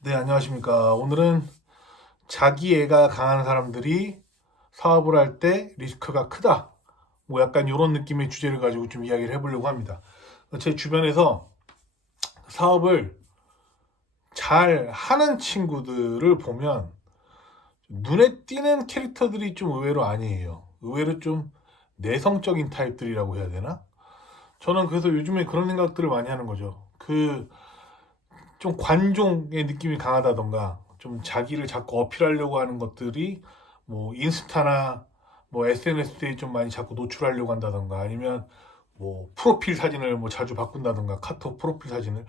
네, 안녕하십니까. 오늘은 자기애가 강한 사람들이 사업을 할 때 리스크가 크다. 뭐 약간 이런 느낌의 주제를 가지고 좀 이야기를 해보려고 합니다. 제 주변에서 사업을 잘 하는 친구들을 보면 눈에 띄는 캐릭터들이 좀 의외로 아니에요. 의외로 좀 내성적인 타입들이라고 해야 되나? 저는 그래서 요즘에 그런 생각들을 많이 하는 거죠. 좀 관종의 느낌이 강하다던가 좀 자기를 자꾸 어필하려고 하는 것들이 뭐 인스타나 뭐 SNS에 좀 많이 자꾸 노출하려고 한다던가 아니면 뭐 프로필 사진을 뭐 자주 바꾼다던가 카톡 프로필 사진을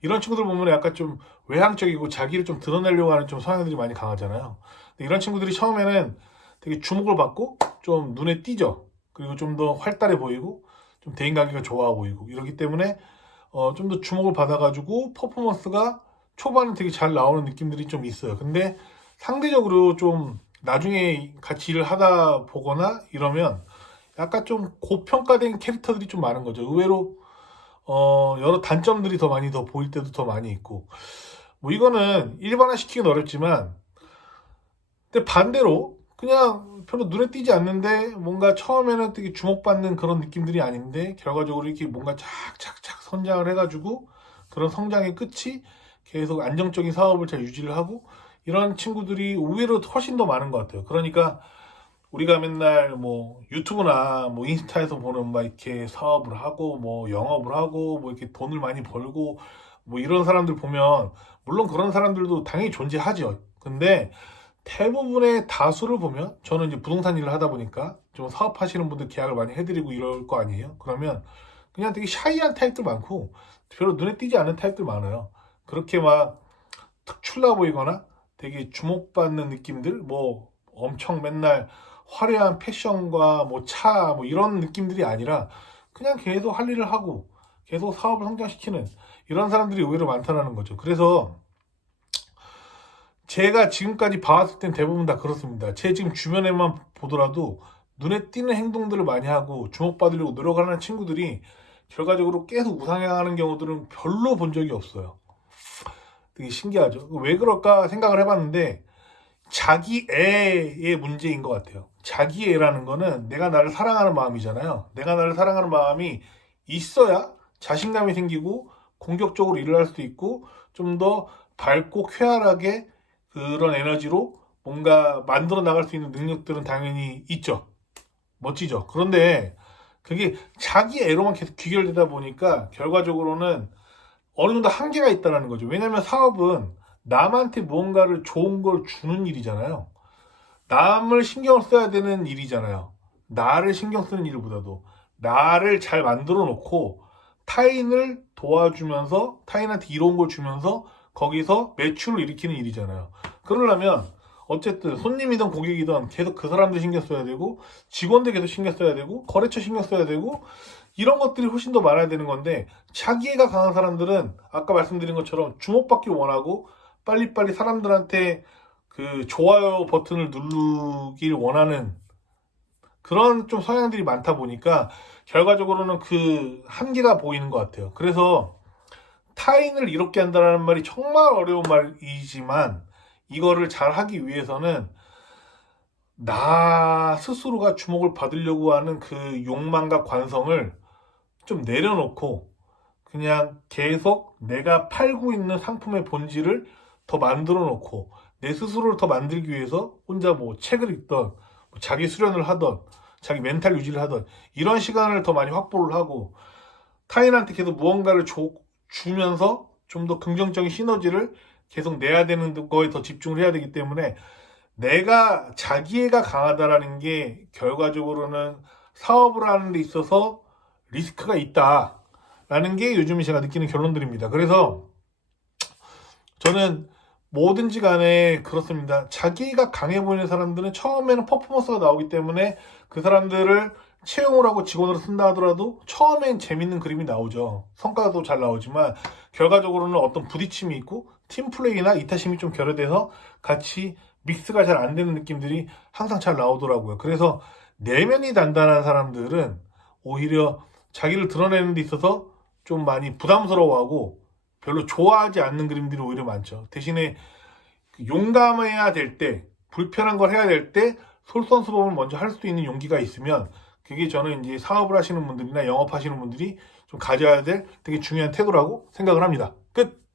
이런 친구들 보면 약간 좀 외향적이고 자기를 좀 드러내려고 하는 좀 성향들이 많이 강하잖아요. 근데 이런 친구들이 처음에는 되게 주목을 받고 좀 눈에 띄죠. 그리고 좀 더 활달해 보이고 좀 대인관계가 좋아 보이고 이러기 때문에 좀 더 주목을 받아가지고 퍼포먼스가 초반에 되게 잘 나오는 느낌들이 좀 있어요. 근데 상대적으로 좀 나중에 같이 일을 하다 보거나 이러면 약간 좀 고평가된 캐릭터들이 좀 많은 거죠. 의외로 여러 단점들이 더 보일 때도 더 많이 있고 뭐 이거는 일반화시키긴 어렵지만 근데 반대로 그냥 별로 눈에 띄지 않는데 뭔가 처음에는 되게 주목받는 그런 느낌들이 아닌데 결과적으로 이렇게 뭔가 착착착 성장을 해가지고 그런 성장의 끝이 계속 안정적인 사업을 잘 유지를 하고 이런 친구들이 의외로 훨씬 더 많은 것 같아요. 그러니까 우리가 맨날 뭐 유튜브나 뭐 인스타에서 보는 막 이렇게 사업을 하고 뭐 영업을 하고 뭐 이렇게 돈을 많이 벌고 뭐 이런 사람들 보면 물론 그런 사람들도 당연히 존재하죠. 근데 대부분의 다수를 보면 저는 이제 부동산 일을 하다 보니까 좀 사업하시는 분들 계약을 많이 해드리고 이럴 거 아니에요. 그러면 그냥 되게 샤이한 타입들 많고 별로 눈에 띄지 않는 타입들 많아요. 그렇게 막 특출나 보이거나 되게 주목받는 느낌들 뭐 엄청 맨날 화려한 패션과 뭐 차 뭐 이런 느낌들이 아니라 그냥 계속 할 일을 하고 계속 사업을 성장시키는 이런 사람들이 의외로 많다는 거죠. 그래서 제가 지금까지 봐왔을 땐 대부분 다 그렇습니다. 제 지금 주변에만 보더라도 눈에 띄는 행동들을 많이 하고 주목받으려고 노력하는 친구들이 결과적으로 계속 우상향하는 경우들은 별로 본 적이 없어요. 되게 신기하죠. 왜 그럴까 생각을 해봤는데 자기애의 문제인 것 같아요. 자기애라는 거는 내가 나를 사랑하는 마음이잖아요. 내가 나를 사랑하는 마음이 있어야 자신감이 생기고 공격적으로 일을 할 수 있고 좀 더 밝고 쾌활하게 그런 에너지로 뭔가 만들어 나갈 수 있는 능력들은 당연히 있죠. 멋지죠. 그런데 그게 자기애로만 계속 귀결되다 보니까 결과적으로는 어느 정도 한계가 있다는 거죠. 왜냐하면 사업은 남한테 무언가를 좋은 걸 주는 일이잖아요. 남을 신경을 써야 되는 일이잖아요. 나를 신경 쓰는 일보다도 나를 잘 만들어 놓고 타인을 도와주면서 타인한테 이로운 걸 주면서 거기서 매출을 일으키는 일이잖아요. 그러려면 어쨌든 손님이든 고객이든 계속 그 사람들 신경 써야 되고 직원들 계속 신경 써야 되고 거래처 신경 써야 되고 이런 것들이 훨씬 더 많아야 되는 건데 자기애가 강한 사람들은 아까 말씀드린 것처럼 주목받기 원하고 빨리빨리 사람들한테 그 좋아요 버튼을 누르길 원하는 그런 좀 성향들이 많다 보니까 결과적으로는 그 한계가 보이는 것 같아요. 그래서 타인을 이롭게 한다는 말이 정말 어려운 말이지만 이거를 잘 하기 위해서는 나 스스로가 주목을 받으려고 하는 그 욕망과 관성을 좀 내려놓고 그냥 계속 내가 팔고 있는 상품의 본질을 더 만들어 놓고 내 스스로를 더 만들기 위해서 혼자 뭐 책을 읽던 뭐 자기 수련을 하던 자기 멘탈 유지를 하던 이런 시간을 더 많이 확보를 하고 타인한테 계속 무언가를 주면서 좀 더 긍정적인 시너지를 계속 내야 되는 거에 더 집중을 해야 되기 때문에 내가 자기애가 강하다라는 게 결과적으로는 사업을 하는 데 있어서 리스크가 있다라는 게 요즘 제가 느끼는 결론들입니다. 그래서 저는 뭐든지 간에 그렇습니다. 자기가 강해 보이는 사람들은 처음에는 퍼포먼스가 나오기 때문에 그 사람들을 채용을 하고 직원으로 쓴다 하더라도 처음엔 재밌는 그림이 나오죠. 성과도 잘 나오지만 결과적으로는 어떤 부딪힘이 있고 팀플레이나 이타심이 좀 결여돼서 같이 믹스가 잘 안 되는 느낌들이 항상 잘 나오더라고요. 그래서 내면이 단단한 사람들은 오히려 자기를 드러내는 데 있어서 좀 많이 부담스러워하고 별로 좋아하지 않는 그림들이 오히려 많죠. 대신에 용감해야 될 때, 불편한 걸 해야 될 때 솔선수범을 먼저 할 수 있는 용기가 있으면 그게 저는 이제 사업을 하시는 분들이나 영업하시는 분들이 좀 가져야 될 되게 중요한 태도라고 생각을 합니다. 끝!